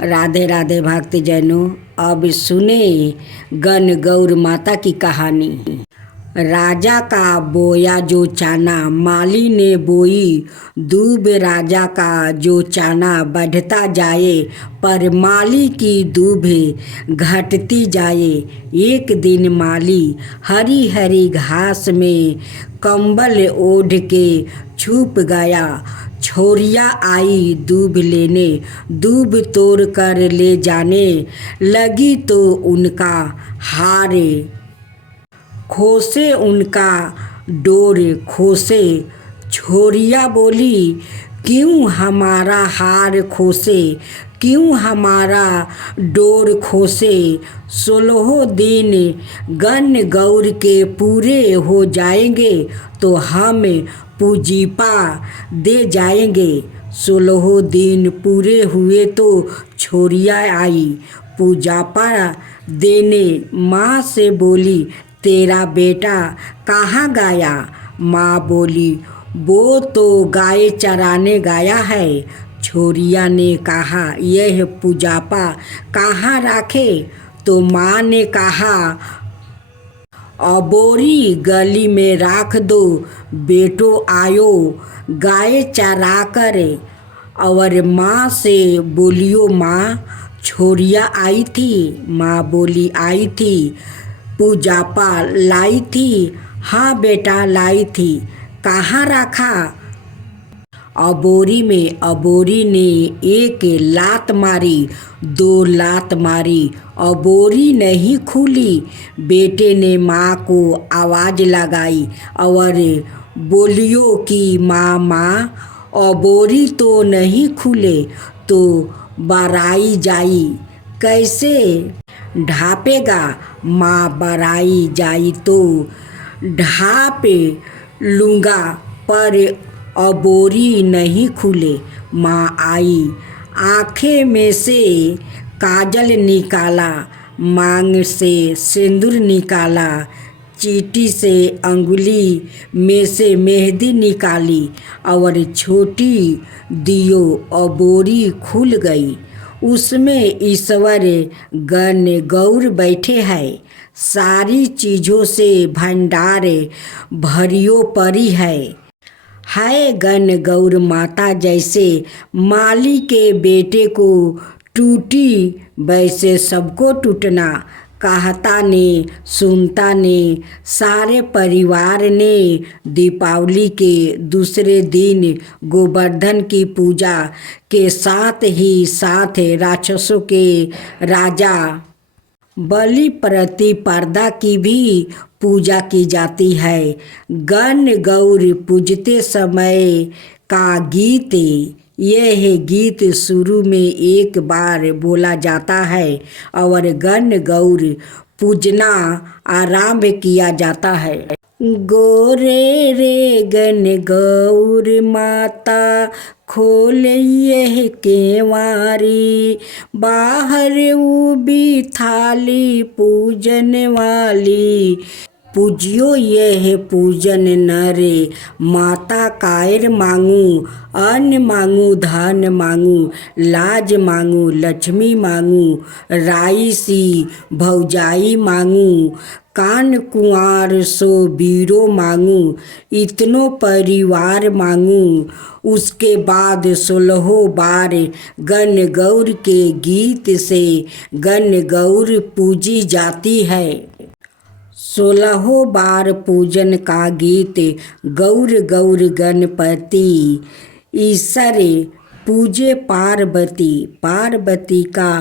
राधे राधे भक्तजनों, अब सुने गण गौर माता की कहानी। राजा का बोया जो चाना माली ने बोई, दूब राजा का जो चाना बढ़ता जाए, पर माली की दूब घटती जाए। एक दिन माली हरी हरी घास में कंबल ओढ़ के छुप गया। छोरिया आई दूब लेने, दूब तोड़ कर ले जाने लगी तो उनका हार खोसे, उनका डोर खोसे। छोरिया बोली, क्यों हमारा हार खोसे, क्यों हमारा डोर खोसे। 16 दिन गण गौर के पूरे हो जाएंगे तो हम पूजीपा दे जाएंगे। 16 दिन पूरे हुए तो छोरिया आई पूजापा देने। माँ से बोली, तेरा बेटा कहाँ गया। माँ बोली, वो तो गाय चराने गया है। छोरिया ने कहा, यह पूजापा कहाँ रखे। तो माँ ने कहा, अबोरी गली में राख दो, बेटो आयो गाय चरा कर। और माँ से बोलियो, माँ छोरिया आई थी। माँ बोली, आई थी। पूजापा लाई थी। हाँ बेटा लाई थी। कहाँ रखा। अबोरी में। अबोरी ने एक लात मारी, 2 लात मारी, अबोरी नहीं खुली। बेटे ने माँ को आवाज़ लगाई और बोलियो कि माँ माँ अबोरी तो नहीं खुले तो बराई जाई कैसे। ढापेगा। माँ बराई जाई तो ढाप लूँगा, पर अबोरी नहीं खुले। माँ आई, आँखें में से काजल निकाला, मांग से सिंदूर निकाला, चीटी से अंगुली में से मेहंदी निकाली और छोटी दियो अबोरी खुल गई। उसमें ईश्वर गण गौर बैठे हैं। सारी चीज़ों से भंडार भरियो परी है गण गौर माता। जैसे माली के बेटे को टूटी वैसे सबको टूटना। कहता ने सुनता ने सारे परिवार ने दीपावली के दूसरे दिन गोवर्धन की पूजा के साथ ही साथ राक्षसों के राजा बलि प्रतिपदा की भी पूजा की जाती है। गण गौर पूजते समय का गीत। यह गीत शुरू में एक बार बोला जाता है और गण गौर पूजना आरंभ किया जाता है। गोरे रे गण गौर माता खोल यह केवारी, बाहर उबी थाली पूजन वाली। पूजियो यह पूजन नर माता कायर मांगू, अन्न मांगू धन मांगू, लाज मांगू लक्ष्मी मांगू, राई सी भौजाई मांगू, कान कुंवार सो बीरो मांगू, इतनो परिवार मांगू। उसके बाद 16 बार गण गौर के गीत से गण गौर पूजी जाती है। 16 बार पूजन का गीत। गौर गौर गणपति ईश्वर पूजे पार्वती। पार्वती का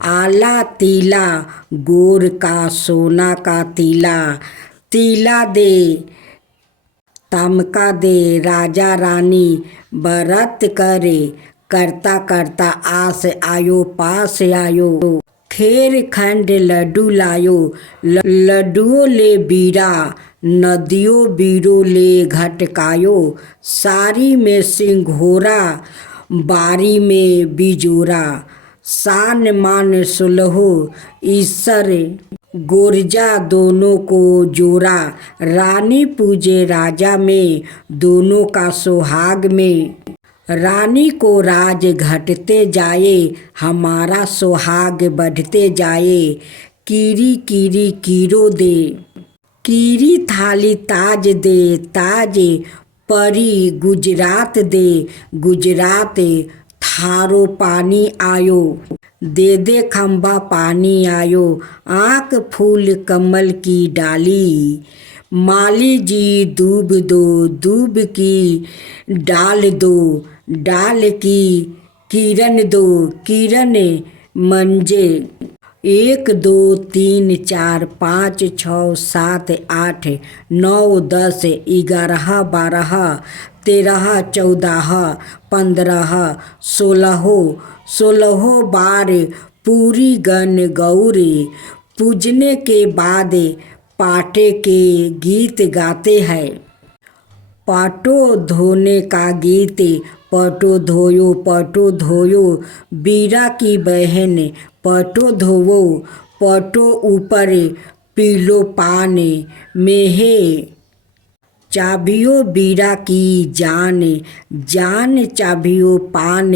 आला तीला, गोर का सोना का तीला, तीला दे तमका दे। राजा रानी व्रत करे, करता करता आस आयो पास आयो। खेर खंड लड्डू लायो, लड्डुओं ले बीरा, नदियों बीरो ले घटकायो। सारी में सिंघोरा, बारी में बिजोरा, सान मान 16 ईश्वर गोरजा दोनों को जोरा। रानी पूजे राजा में, दोनों का सुहाग में। रानी को राज घटते जाए, हमारा सुहाग बढ़ते जाए। कीरी कीरी कीरो दे, कीरी थाली ताज दे, ताज परी गुजरात दे, गुजरात थारो पानी आयो, दे दे खंबा पानी आयो। आँख फूल कमल की डाली, माली जी दूब दो, दूब की डाल दो, डाल की किरण दो, किरण मंजे। 1 2 3 4 5 6 7 8 9 10 11 12 13 14 15 16 बार पूरी गन गौरी पूजने के बाद पाटे के गीत गाते हैं। पाटो धोने का गीत, पटो धोयो, बीरा की बहन पटो धोवो, पटो ऊपर पीलो पान मेहे। चाबियो बीरा की जान, जान चाबियो पान।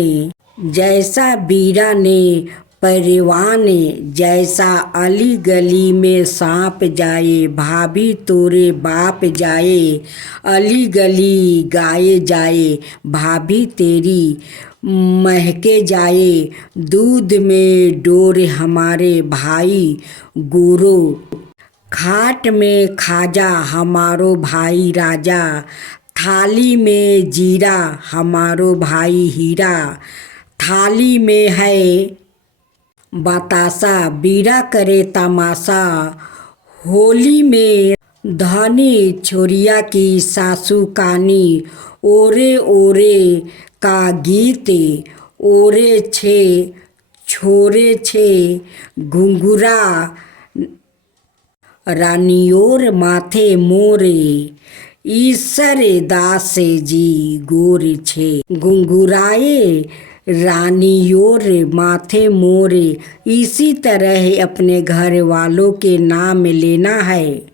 जैसा बीरा ने परिवान, जैसा अली गली में सांप जाए, भाभी तोरे बाप जाए। अली गली गाए जाए, भाभी तेरी महके जाए। दूध में डोर हमारे भाई गोरो, खाट में खाजा हमारो भाई राजा। थाली में जीरा हमारो भाई हीरा, थाली में है बतासा, बीरा करे तमाशा। होली में धनी छोरिया की सासू कानी, ओरे ओरे का गीत, ओरे छे छोरे छे घुंघरा। रानियोर माथे मोरे, ईसर दास जी गोर छे। घुंघराए रानियोर माथे मोरे। इसी तरह अपने घर वालों के नाम लेना है।